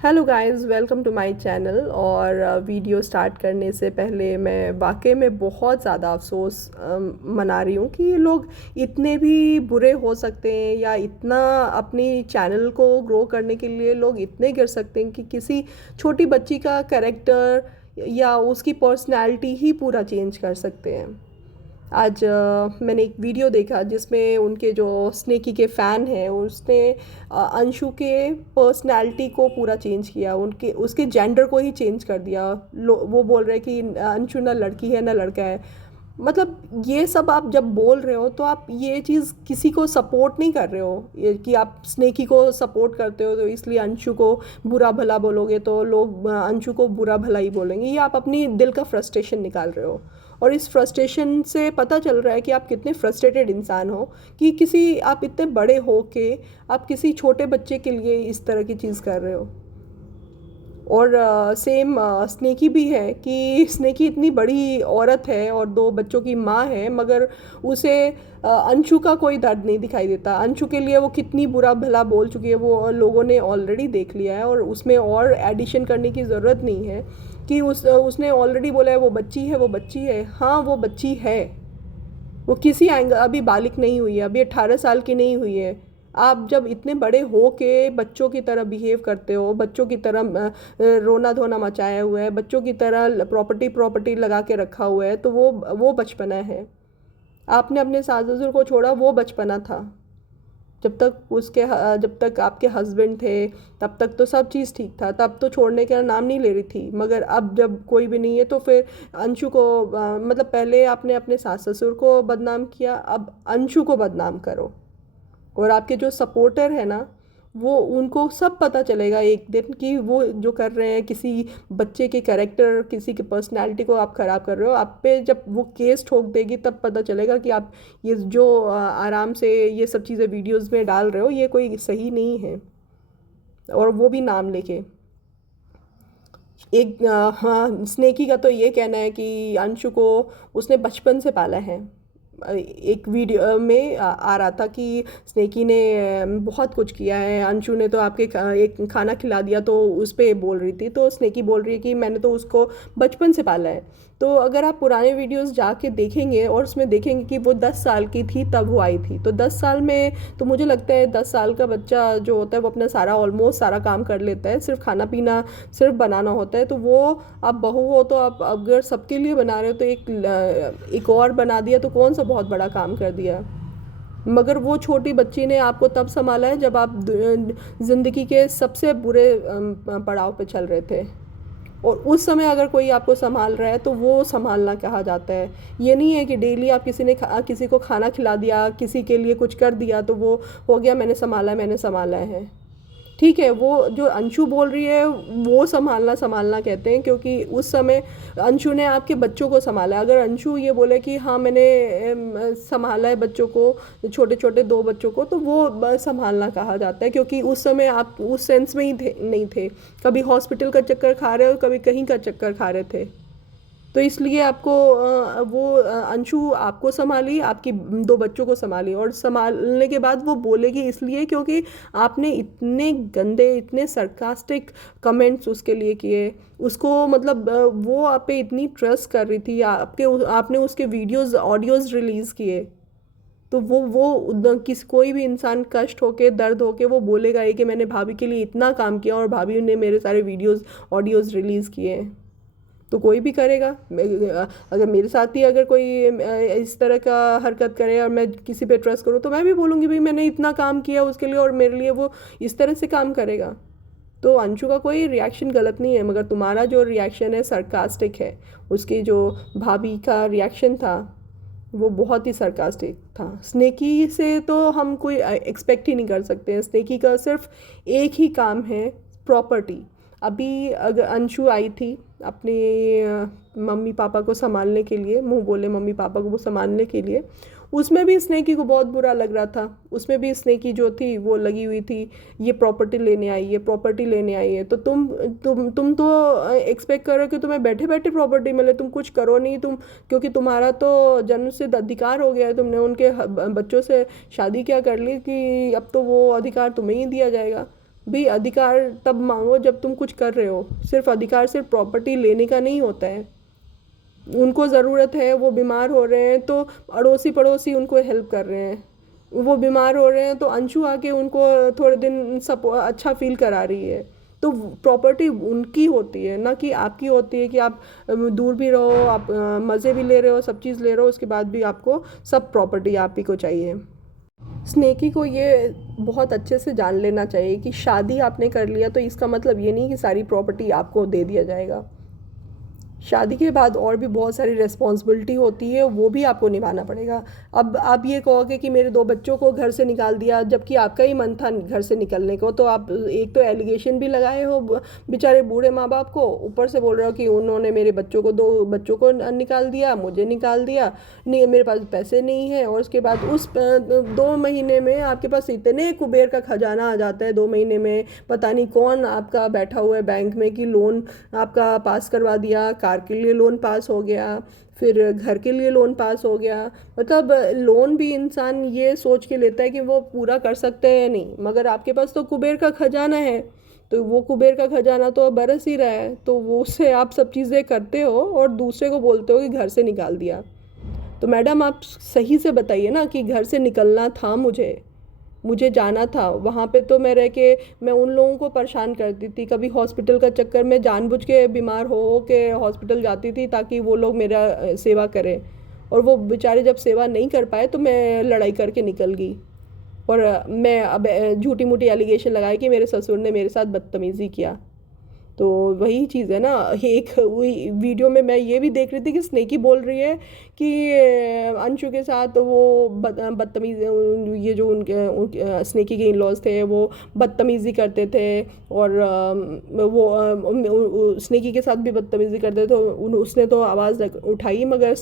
Hello guys, welcome to my channel. और video start करने से पहले मैं वाकई में बहुत ज़्यादा अफसोस मना रही हूँ कि ये लोग इतने भी बुरे हो सकते हैं या इतना अपनी चैनल को ग्रो करने के लिए लोग इतने गिर सकते हैं कि किसी छोटी बच्ची का कैरेक्टर या उसकी पर्सनैलिटी ही पूरा चेंज कर सकते हैं। आज मैंने एक वीडियो देखा जिसमें उनके जो स्नेकी के फ़ैन हैं उसने अंशु के पर्सनैलिटी को पूरा चेंज किया, उनके उसके जेंडर को ही चेंज कर दिया। वो बोल रहे हैं कि अंशु ना लड़की है ना लड़का है। मतलब ये सब आप जब बोल रहे हो तो आप ये चीज़ किसी को सपोर्ट नहीं कर रहे हो, ये कि आप स्नेकी को सपोर्ट करते हो तो इसलिए अंशु को बुरा भला बोलोगे तो लोग अंशु को बुरा भला ही बोलेंगे। ये आप अपनी दिल का फ्रस्ट्रेशन निकाल रहे हो और इस फ्रस्ट्रेशन से पता चल रहा है कि आप कितने फ्रस्ट्रेटेड इंसान हो कि किसी आप इतने बड़े हो के आप किसी छोटे बच्चे के लिए इस तरह की चीज़ कर रहे हो। और सेम स्नेकी भी है कि स्नेकी इतनी बड़ी औरत है और दो बच्चों की माँ है, मगर उसे अंशु का कोई दर्द नहीं दिखाई देता। अंशु के लिए वो कितनी बुरा भला बोल चुकी है वो लोगों ने ऑलरेडी देख लिया है और उसमें और एडिशन करने की ज़रूरत नहीं है कि उसने ऑलरेडी बोला है वो बच्ची है, वो बच्ची है। हाँ, वो बच्ची है। वो किसी एंगल अभी बालिग नहीं हुई है, अभी 18 साल की नहीं हुई है। आप जब इतने बड़े हो के बच्चों की तरह बिहेव करते हो, बच्चों की तरह रोना धोना मचाया हुआ है, बच्चों की तरह प्रॉपर्टी प्रॉपर्टी लगा के रखा हुआ है, तो वो बचपना है। आपने अपने सास ससुर को छोड़ा, वो बचपना था। जब तक आपके हस्बैंड थे तब तक तो सब चीज़ ठीक था, तब तो छोड़ने का नाम नहीं ले रही थी। मगर अब जब कोई भी नहीं है तो फिर अंशु को मतलब पहले आपने अपने सास ससुर को बदनाम किया, अब अंशु को बदनाम करो। और आपके जो सपोर्टर है ना, वो उनको सब पता चलेगा एक दिन कि वो जो कर रहे हैं, किसी बच्चे के कैरेक्टर किसी की पर्सनालिटी को आप ख़राब कर रहे हो। आप पे जब वो केस ठोक देगी तब पता चलेगा कि आप ये जो आराम से ये सब चीज़ें वीडियोस में डाल रहे हो ये कोई सही नहीं है। और वो भी नाम लेके एक हाँ, स्नेकी का तो ये कहना है कि अंशु को उसने बचपन से पाला है। एक वीडियो में आ रहा था कि स्नेकी ने बहुत कुछ किया है, अंशु ने तो आपके एक खाना खिला दिया, तो उस पर बोल रही थी। तो स्नेकी बोल रही है कि मैंने तो उसको बचपन से पाला है। तो अगर आप पुराने वीडियोस जाके देखेंगे और उसमें देखेंगे कि वो 10 साल की थी तब वो आई थी, तो 10 साल में तो मुझे लगता है 10 साल का बच्चा जो होता है वो अपना सारा ऑलमोस्ट सारा काम कर लेता है, सिर्फ खाना पीना सिर्फ बनाना होता है। तो वो आप बहू हो तो आप अगर सबके लिए बना रहे हो तो एक और बना दिया तो कौन सा बहुत बड़ा काम कर दिया। मगर वो छोटी बच्ची ने आपको तब संभाला है जब आप ज़िंदगी के सबसे बुरे पड़ाव पे चल रहे थे। और उस समय अगर कोई आपको संभाल रहा है तो वो संभालना कहा जाता है। ये नहीं है कि डेली आप किसी को खाना खिला दिया, किसी के लिए कुछ कर दिया तो वो हो गया मैंने संभाला है। ठीक है, वो जो अंशु बोल रही है वो संभालना संभालना कहते हैं, क्योंकि उस समय अंशु ने आपके बच्चों को संभाला। अगर अंशु ये बोले कि हाँ मैंने संभाला है बच्चों को, छोटे छोटे दो बच्चों को, तो वो संभालना कहा जाता है, क्योंकि उस समय आप उस सेंस में ही नहीं थे। कभी हॉस्पिटल का चक्कर खा रहे हो, कभी कहीं का चक्कर खा रहे थे। तो इसलिए आपको अंशु आपको संभाली, आपकी दो बच्चों को संभाली, और संभालने के बाद वो बोलेगी इसलिए क्योंकि आपने इतने गंदे इतने सरकास्टिक कमेंट्स उसके लिए किए। उसको मतलब वो आप पे इतनी ट्रस्ट कर रही थी, आपने उसके वीडियोस ऑडियोज रिलीज़ किए। तो किस कोई भी इंसान कष्ट होके दर्द होके वो बोलेगा ही कि मैंने भाभी के लिए इतना काम किया और भाभी ने मेरे सारे वीडियोस ऑडियोज रिलीज़ किए हैं। तो कोई भी करेगा। अगर मेरे साथ ही अगर कोई इस तरह का हरकत करे और मैं किसी पे ट्रस्ट करूँ तो मैं भी बोलूँगी भाई मैंने इतना काम किया उसके लिए और मेरे लिए वो इस तरह से काम करेगा। तो अंशु का कोई रिएक्शन गलत नहीं है, मगर तुम्हारा जो रिएक्शन है सरकास्टिक है। उसकी जो भाभी का रिएक्शन था वो बहुत ही सरकास्टिक था। स्नेकी से तो हम कोई एक्सपेक्ट ही नहीं कर सकते हैं। स्नेकी का सिर्फ एक ही काम है, प्रॉपर्टी। अभी अगर अंशु आई थी अपने मम्मी पापा को संभालने के लिए, मुंह बोले मम्मी पापा को वो संभालने के लिए, उसमें भी स्नेकी को बहुत बुरा लग रहा था। उसमें भी स्नेकी जो थी वो लगी हुई थी, ये प्रॉपर्टी लेने आई है, प्रॉपर्टी लेने आई है। तो तुम तो एक्सपेक्ट करो कि तुम्हें बैठे बैठे प्रॉपर्टी मिले, तुम कुछ करो नहीं। क्योंकि तुम्हारा तो जन्म सिद्ध अधिकार हो गया है, तुमने उनके बच्चों से शादी क्या कर ली कि अब तो वो अधिकार तुम्हें ही दिया जाएगा। भी अधिकार तब मांगो जब तुम कुछ कर रहे हो। सिर्फ अधिकार सिर्फ प्रॉपर्टी लेने का नहीं होता है। उनको ज़रूरत है, वो बीमार हो रहे हैं तो अड़ोसी पड़ोसी उनको हेल्प कर रहे हैं। वो बीमार हो रहे हैं तो अंशु आके उनको थोड़े दिन सब अच्छा फील करा रही है। तो प्रॉपर्टी उनकी होती है, ना कि आपकी होती है कि आप दूर भी रहो, आप मज़े भी ले रहे हो, सब चीज़ ले रहे हो, उसके बाद भी आपको सब प्रॉपर्टी आप ही को चाहिए। स्नेकी को ये बहुत अच्छे से जान लेना चाहिए कि शादी आपने कर लिया तो इसका मतलब ये नहीं कि सारी प्रॉपर्टी आपको दे दिया जाएगा। शादी के बाद और भी बहुत सारी रिस्पॉन्सिबिलिटी होती है, वो भी आपको निभाना पड़ेगा। अब आप ये कहोगे कि मेरे 2 बच्चों को घर से निकाल दिया, जबकि आपका ही मन था घर से निकलने को, तो आप एक तो एलिगेशन भी लगाए हो बेचारे बूढ़े माँ बाप को, ऊपर से बोल रहे हो कि उन्होंने मेरे बच्चों को 2 बच्चों को निकाल दिया, मुझे निकाल दिया, नहीं मेरे पास पैसे नहीं है। और उसके बाद उस 2 महीने में आपके पास इतने कुबेर का खजाना आ जाता है, 2 महीने में पता नहीं कौन आपका बैठा हुआ है बैंक में कि लोन आपका पास करवा दिया, कार के लिए लोन पास हो गया, फिर घर के लिए लोन पास हो गया। मतलब लोन भी इंसान ये सोच के लेता है कि वो पूरा कर सकते हैं या नहीं, मगर आपके पास तो कुबेर का खजाना है, तो वो कुबेर का खजाना तो अब बरस ही रहा है, तो वो उससे आप सब चीज़ें करते हो और दूसरे को बोलते हो कि घर से निकाल दिया। तो मैडम आप सही से बताइए ना कि घर से निकलना था, मुझे जाना था वहाँ पे, तो मैं रह के मैं उन लोगों को परेशान करती थी। कभी हॉस्पिटल का चक्कर में जानबूझ के बीमार हो के हॉस्पिटल जाती थी ताकि वो लोग मेरा सेवा करें, और वो बेचारे जब सेवा नहीं कर पाए तो मैं लड़ाई करके निकल गई। और मैं अब झूठी मूठी एलिगेशन लगाई कि मेरे ससुर ने मेरे साथ बदतमीज़ी किया। तो वही चीज़ है ना, एक वही वीडियो में मैं ये भी देख रही थी कि स्नेकी बोल रही है कि अंशु के साथ वो बदतमीज़, ये जो स्नेकी के इन लॉज थे वो बदतमीज़ी करते थे, और वो स्नेकी के साथ भी बदतमीज़ी करते थे। तो उसने तो आवाज़ उठाई, मगर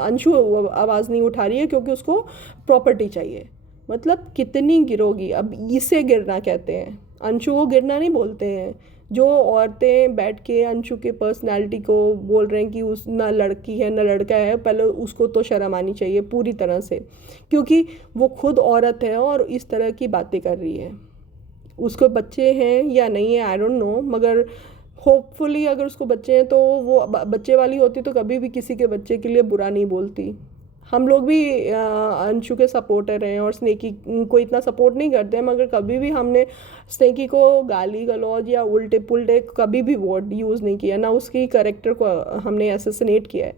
अंशु आवाज़ नहीं उठा रही है क्योंकि उसको प्रॉपर्टी चाहिए। मतलब कितनी गिरोगी, अब इसे गिरना कहते हैं, अंशु को गिरना नहीं बोलते हैं। जो औरतें बैठ के अंशु के पर्सनालिटी को बोल रहे हैं कि उस ना लड़की है ना लड़का है, पहले उसको तो शर्म आनी चाहिए पूरी तरह से, क्योंकि वो खुद औरत है और इस तरह की बातें कर रही है। उसको बच्चे हैं या नहीं है आई डोंट नो, मगर होपफुली अगर उसको बच्चे हैं तो वो बच्चे वाली होती तो कभी भी किसी के बच्चे के लिए बुरा नहीं बोलती। हम लोग भी अंशु के सपोर्टर हैं और स्नेकी को इतना सपोर्ट नहीं करते हैं, मगर कभी भी हमने स्नेकी को गाली गलौज या उल्टे पुल्टे कभी भी वर्ड यूज़ नहीं किया, ना उसकी कैरेक्टर को हमने असैसिनेट किया है।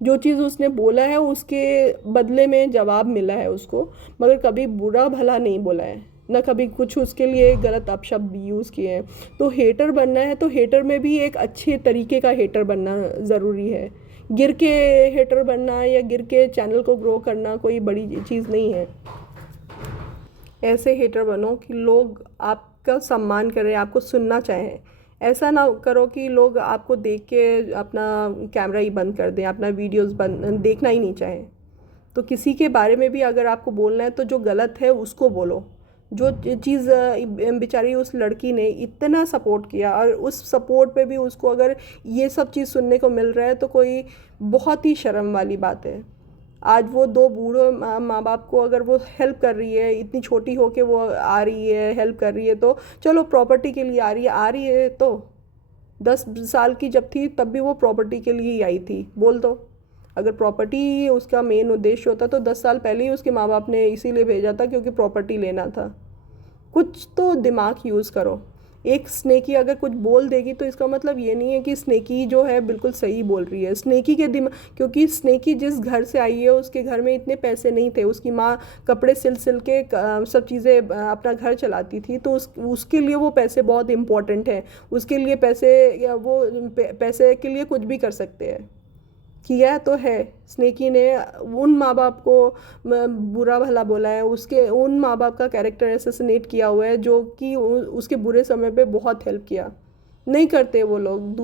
जो चीज़ उसने बोला है उसके बदले में जवाब मिला है उसको, मगर कभी बुरा भला नहीं बोला है, ना कभी कुछ उसके लिए गलत अपशब्द यूज़ किए हैं। तो हेटर बनना है तो हेटर में भी एक अच्छे तरीके का हेटर बनना ज़रूरी है। गिर के हेटर बनना या गिर के चैनल को ग्रो करना कोई बड़ी चीज़ नहीं है। ऐसे हेटर बनो कि लोग आपका सम्मान करें, आपको सुनना चाहें। ऐसा ना करो कि लोग आपको देख के अपना कैमरा ही बंद कर दें, अपना वीडियोस बंद देखना ही नहीं चाहें। तो किसी के बारे में भी अगर आपको बोलना है तो जो गलत है उसको बोलो। जो चीज़ बेचारी उस लड़की ने इतना सपोर्ट किया और उस सपोर्ट पे भी उसको अगर ये सब चीज़ सुनने को मिल रहा है तो कोई बहुत ही शर्म वाली बात है। आज वो 2 बूढ़े माँ बाप को अगर वो हेल्प कर रही है, इतनी छोटी हो के वो आ रही है हेल्प कर रही है, तो चलो प्रॉपर्टी के लिए आ रही है तो 10 साल की जब थी तब भी वो प्रॉपर्टी के लिए ही आई थी, बोल दो। अगर प्रॉपर्टी उसका मेन उद्देश्य होता तो 10 साल पहले ही उसके माँ बाप ने इसीलिए भेजा था क्योंकि प्रॉपर्टी लेना था। कुछ तो दिमाग यूज़ करो। एक स्नेकी अगर कुछ बोल देगी तो इसका मतलब ये नहीं है कि स्नेकी जो है बिल्कुल सही बोल रही है। स्नेकी के दिमाग, क्योंकि स्नेकी जिस घर से आई है उसके घर में इतने पैसे नहीं थे, उसकी माँ कपड़े सिल सिल के सब चीज़ें अपना घर चलाती थी, तो उसके लिए वो पैसे बहुत इम्पोर्टेंट हैं। उसके लिए पैसे, या वो पैसे के लिए कुछ भी कर सकते हैं। किया तो है, स्नेकी ने उन माँ बाप को बुरा भला बोला है, उसके उन माँ बाप का कैरेक्टर असैसिनेट किया हुआ है जो कि उसके बुरे समय पे बहुत हेल्प किया। नहीं करते वो लोग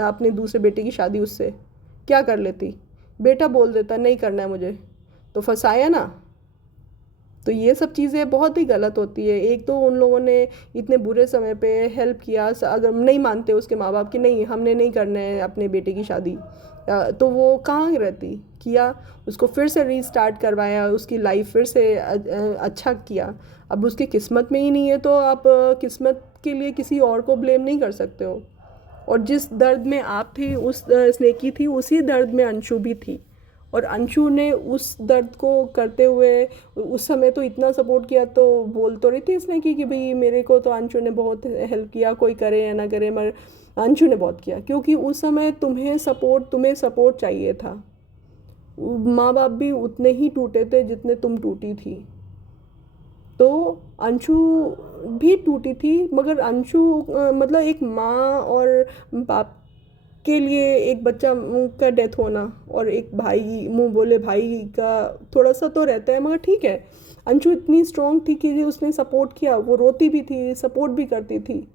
अपने दूसरे बेटे की शादी उससे, क्या कर लेती, बेटा बोल देता नहीं करना है मुझे, तो फंसाया ना। तो ये सब चीज़ें बहुत ही गलत होती है। एक तो उन लोगों ने इतने बुरे समय पे हेल्प किया, अगर नहीं मानते उसके माँ बाप कि नहीं हमने नहीं करना है अपने बेटे की शादी, तो वो कहाँ रहती, किया, उसको फिर से रीस्टार्ट करवाया, उसकी लाइफ फिर से अच्छा किया। अब उसकी किस्मत में ही नहीं है तो आप किस्मत के लिए किसी और को ब्लेम नहीं कर सकते हो। और जिस दर्द में आप थी, उस स्नेकी थी, उसी दर्द में अंशु भी थी। और अंशु ने उस दर्द को करते हुए उस समय तो इतना सपोर्ट किया, तो बोल तो रही थी स्नेकी कि भाई मेरे को तो अंशु ने बहुत हेल्प किया, कोई करे या ना करे, मगर अंशु ने बहुत किया, क्योंकि उस समय तुम्हें सपोर्ट चाहिए था। माँ बाप भी उतने ही टूटे थे जितने तुम टूटी थी। तो अंशु भी टूटी थी, मगर अंशु मतलब एक माँ और बाप के लिए एक बच्चा का डेथ होना और एक भाई, मुंह बोले भाई का थोड़ा सा तो रहता है, मगर ठीक है। अंशु इतनी स्ट्रांग थी कि उसने सपोर्ट किया, वो रोती भी थी, सपोर्ट भी करती थी।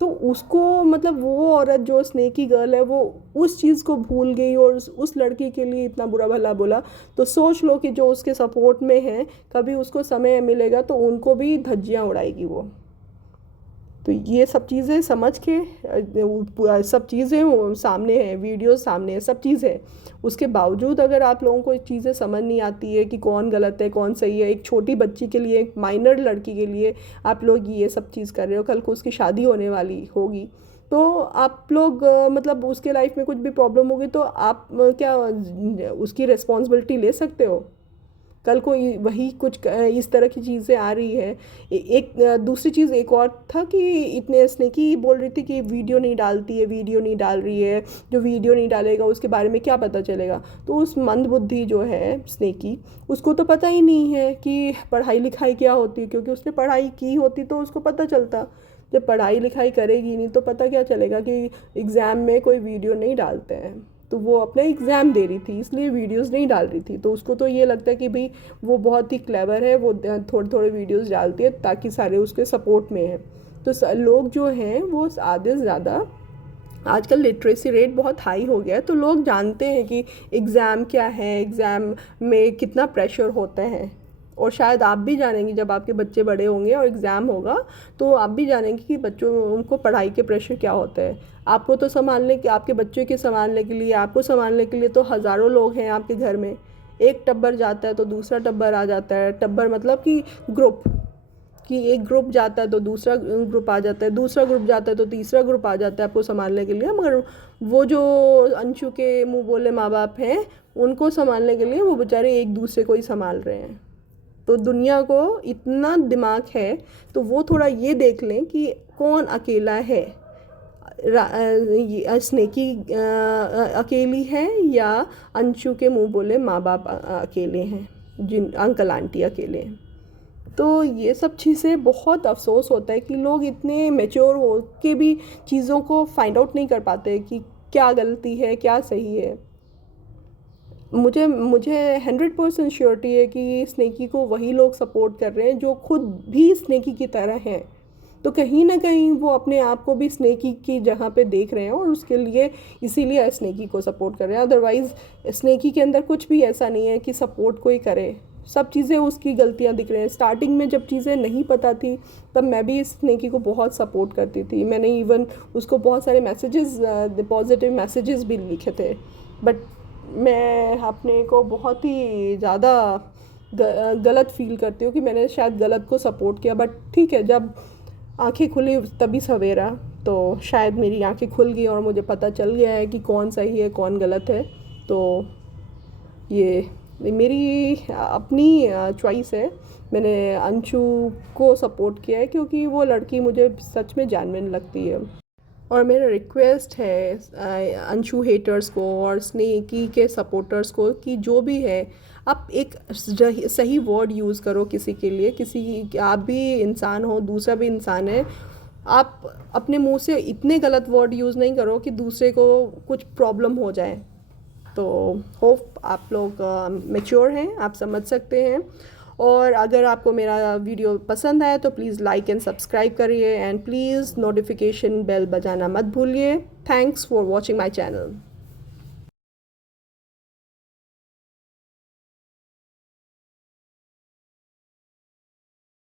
तो उसको मतलब वो औरत जो स्नेकी गर्ल है, वो उस चीज़ को भूल गई और उस लड़की के लिए इतना बुरा भला बोला। तो सोच लो कि जो उसके सपोर्ट में है, कभी उसको समय मिलेगा तो उनको भी धज्जियाँ उड़ाएगी वो। तो ये सब चीज़ें समझ के सब चीज़ें सामने हैं, वीडियो सामने है, सब चीज़ है। उसके बावजूद अगर आप लोगों को चीज़ें समझ नहीं आती है कि कौन गलत है कौन सही है, एक छोटी बच्ची के लिए, एक माइनर लड़की के लिए आप लोग ये सब चीज़ कर रहे हो, कल को उसकी शादी होने वाली होगी तो आप लोग मतलब उसके लाइफ में कुछ भी प्रॉब्लम होगी तो आप क्या उसकी रिस्पॉन्सिबिलिटी ले सकते हो? कल को वही कुछ इस तरह की चीज़ें आ रही है। एक दूसरी चीज़ एक और था कि इतने स्नेकी बोल रही थी कि वीडियो नहीं डालती है, वीडियो नहीं डाल रही है, जो वीडियो नहीं डालेगा उसके बारे में क्या पता चलेगा। तो उस मंदबुद्धि जो है स्नेकी, उसको तो पता ही नहीं है कि पढ़ाई लिखाई क्या होती है, क्योंकि उसने पढ़ाई की होती तो उसको पता चलता। जब पढ़ाई लिखाई करेगी नहीं तो पता क्या चलेगा कि एग्ज़ाम में कोई वीडियो नहीं डालते हैं। तो वो अपना एग्ज़ाम दे रही थी इसलिए वीडियोस नहीं डाल रही थी, तो उसको तो ये लगता है कि भाई वो बहुत ही क्लेवर है, वो थोड़े थोड़े वीडियोस डालती है ताकि सारे उसके सपोर्ट में हैं। तो लोग जो हैं वो आधे से ज़्यादा, आजकल लिटरेसी रेट बहुत हाई हो गया है, तो लोग जानते हैं कि एग्ज़ाम क्या है, एग्ज़ाम में कितना प्रेशर होता है। और शायद आप भी जानेंगे जब आपके बच्चे बड़े होंगे और एग्ज़ाम होगा, तो आप भी जानेंगे कि बच्चों उनको पढ़ाई के प्रेशर क्या होता है। आपको तो संभालने के, आपके बच्चों के संभालने के लिए, आपको संभालने के लिए तो हज़ारों लोग हैं आपके घर में। एक टब्बर जाता है तो दूसरा टब्बर आ जाता है, टब्बर मतलब कि ग्रुप, कि एक ग्रुप जाता है तो दूसरा ग्रुप आ जाता है, दूसरा ग्रुप जाता है तो तीसरा ग्रुप आ जाता है आपको संभालने के लिए। मगर वो जो अंशु के मुँह बोले माँ बाप हैं, उनको संभालने के लिए वो बेचारे एक दूसरे को ही संभाल रहे हैं। तो दुनिया को इतना दिमाग है तो वो थोड़ा ये देख लें कि कौन अकेला है, स्नेकी अकेली है या अंशु के मुंह बोले माँ बाप अकेले हैं, जिन अंकल आंटी अकेले हैं। तो ये सब चीज़ें बहुत अफसोस होता है कि लोग इतने मैच्योर हो के भी चीज़ों को फाइंड आउट नहीं कर पाते कि क्या गलती है क्या सही है। मुझे मुझे 100% श्योरिटी है कि स्नेकी को वही लोग सपोर्ट कर रहे हैं जो खुद भी स्नेकी की तरह हैं। तो कहीं ना कहीं वो अपने आप को भी स्नेकी की जगह पे देख रहे हैं और उसके लिए इसीलिए स्नेकी को सपोर्ट कर रहे हैं। अदरवाइज़ स्नेकी के अंदर कुछ भी ऐसा नहीं है कि सपोर्ट कोई करे, सब चीज़ें उसकी गलतियां दिख रही हैं। स्टार्टिंग में जब चीज़ें नहीं पता थी तब मैं भी स्नेकी को बहुत सपोर्ट करती थी, मैंने इवन उसको बहुत सारे मैसेजेस, पॉजिटिव मैसेजेस भी लिखे थे। बट मैं अपने को बहुत ही ज़्यादा गलत फील करती हूँ कि मैंने शायद गलत को सपोर्ट किया। बट ठीक है, जब आंखें खुली तभी सवेरा, तो शायद मेरी आंखें खुल गई और मुझे पता चल गया है कि कौन सही है कौन गलत है। तो ये मेरी अपनी चॉइस है। मैंने अंशु को सपोर्ट किया है क्योंकि वो लड़की मुझे सच में जेन्युइन लगती है। और मेरा रिक्वेस्ट है अंशु हेटर्स को और स्नेकी के सपोर्टर्स को कि जो भी है, आप एक सही वर्ड यूज़ करो किसी के लिए। किसी, आप भी इंसान हो, दूसरा भी इंसान है। आप अपने मुंह से इतने गलत वर्ड यूज़ नहीं करो कि दूसरे को कुछ प्रॉब्लम हो जाए। तो होप आप लोग मैच्योर हैं, आप समझ सकते हैं। और अगर आपको मेरा वीडियो पसंद आया तो प्लीज़ लाइक एंड सब्सक्राइब करिए एंड प्लीज़ नोटिफिकेशन बेल बजाना मत भूलिए। Thanks for watching my channel.